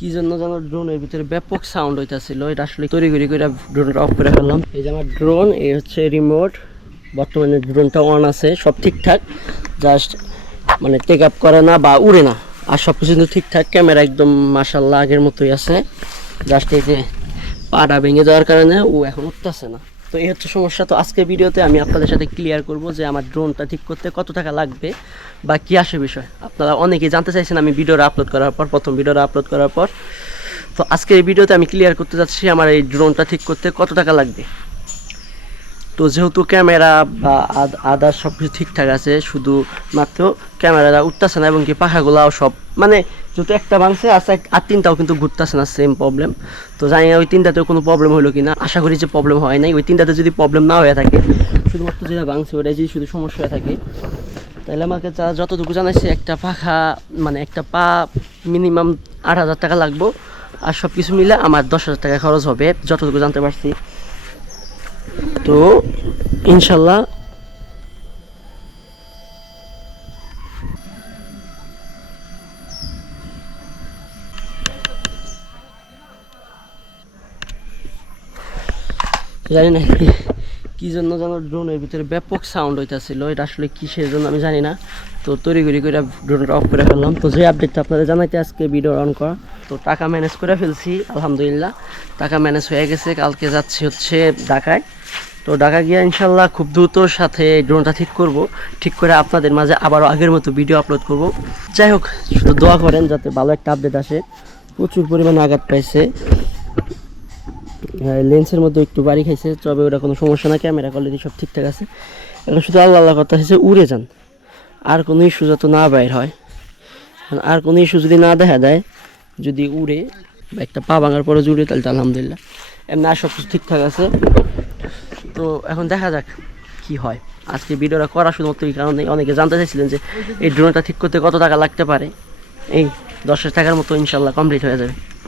কি জন্য যেন ড্রোনের ভিতরে ব্যাপক সাউন্ড হইতাছিল, এটা আসলে তৈরি করে করে ড্রোনটা অফ করে ফেললাম। এই যে আমার ড্রোন এই হচ্ছে রিমোট বর্তমানে ড্রোনটা অন আছে, সব ঠিকঠাক। জাস্ট মানে টেক আপ করে না বা উড়ে না। আর সব কিছু কিন্তু ঠিকঠাক ক্যামেরা একদম মাসাল্লাহ আগের মতোই আছে। জাস্ট এই যে পাটা ভেঙে দেওয়ার কারণে ও এখন উঠতেছে না। তো এই হচ্ছে সমস্যা। তো আজকে ভিডিওতে আমি আপনাদের সাথে ক্লিয়ার করব যে আমার ড্রোনটা ঠিক করতে কত টাকা লাগবে বা কী আসে বিষয়। আপনারা অনেকেই জানতে চাইছেন আমি ভিডিওটা আপলোড করার পর, প্রথম ভিডিওটা আপলোড করার পর। তো আজকে এই ভিডিওতে আমি ক্লিয়ার করতে যাচ্ছি আমার এই ড্রোনটা ঠিক করতে কত টাকা লাগবে। তো যেহেতু ক্যামেরা বা আদার সব কিছু ঠিকঠাক আছে শুধু মাত্র ক্যামেরাটা উঠতেছে না, এবং কি পাখাগুলাও সব মানে যেহেতু একটা ভাঙছে আছে, আর তিনটাও কিন্তু ঘুরতেছে না সেম প্রবলেম তো জানি না ওই তিনটাতেও কোনো প্রবলেম হলো কি না আশা করি যে প্রবলেম হয় নাই। ওই তিনটাতে যদি প্রবলেম না হয়ে থাকে, শুধুমাত্র যেটা ভাঙছে ওটাই যদি শুধু সমস্যা হয়ে থাকে, তাহলে আমাকে যা যতটুকু জানাইছে, একটা পাখা মানে একটা পা মিনিমাম আট হাজার টাকা লাগবো। আর সব কিছু মিলে আমার দশ হাজার টাকা খরচ হবে, যতটুকু জানতে পারছি। তো, ইনশাল্লাহ জানি না কি- জন্য যেন ড্রোনের ভিতরে ব্যাপক সাউন্ড হইতাছিল, এটা আসলে কিসের জন্য আমি জানি না তো তৈরি করি করে ড্রোনটা অফ করে ফেললাম। তো যে আপডেটটা আপনাদের জানাইতে আজকে ভিডিও অন করা, তো টাকা ম্যানেজ করে ফেলছি, আলহামদুলিল্লাহ। টাকা ম্যানেজ হয়ে গেছে, কালকে যাচ্ছি হচ্ছে ঢাকায়। তো ঢাকা গিয়ে ইনশাল্লাহ খুব দ্রুতর সাথে ড্রোনটা ঠিক করব। ঠিক করে আপনাদের মাঝে আবারও আগের মতো ভিডিও আপলোড করব। যাই হোক, শুধু দোয়া করেন যাতে ভালো একটা আপডেট আসে। প্রচুর পরিমাণে আঘাত পাইছে। লেন্সের মধ্যে একটু বাড়ি খাইছে, তবে ওটা কোনো সমস্যা না ক্যামেরা কোয়ালিটি সব ঠিকঠাক আছে। এখন শুধু আল্লাহ আল্লাহ কথা হচ্ছে উড়ে যান। আর কোনো ইস্যু যত না বাইর হয়। আর কোনো ইস্যু যদি না দেখা দেয়, যদি উড়ে বা একটা পা ভাঙার পরে জুড়ে তাহলে তো আলহামদুলিল্লাহ। এমনি আর সব কিছু ঠিকঠাক আছে। তো এখন দেখা যাক কি হয়। আজকে ভিডিওটা করা শুধুমাত্র এই কারণে। অনেকে জানতে চাইছিলেন যে এই ড্রোনটা ঠিক করতে কত টাকা লাগতে পারে। এই দশ টাকার মতো ইনশাল্লাহ কমপ্লিট হয়ে যাবে।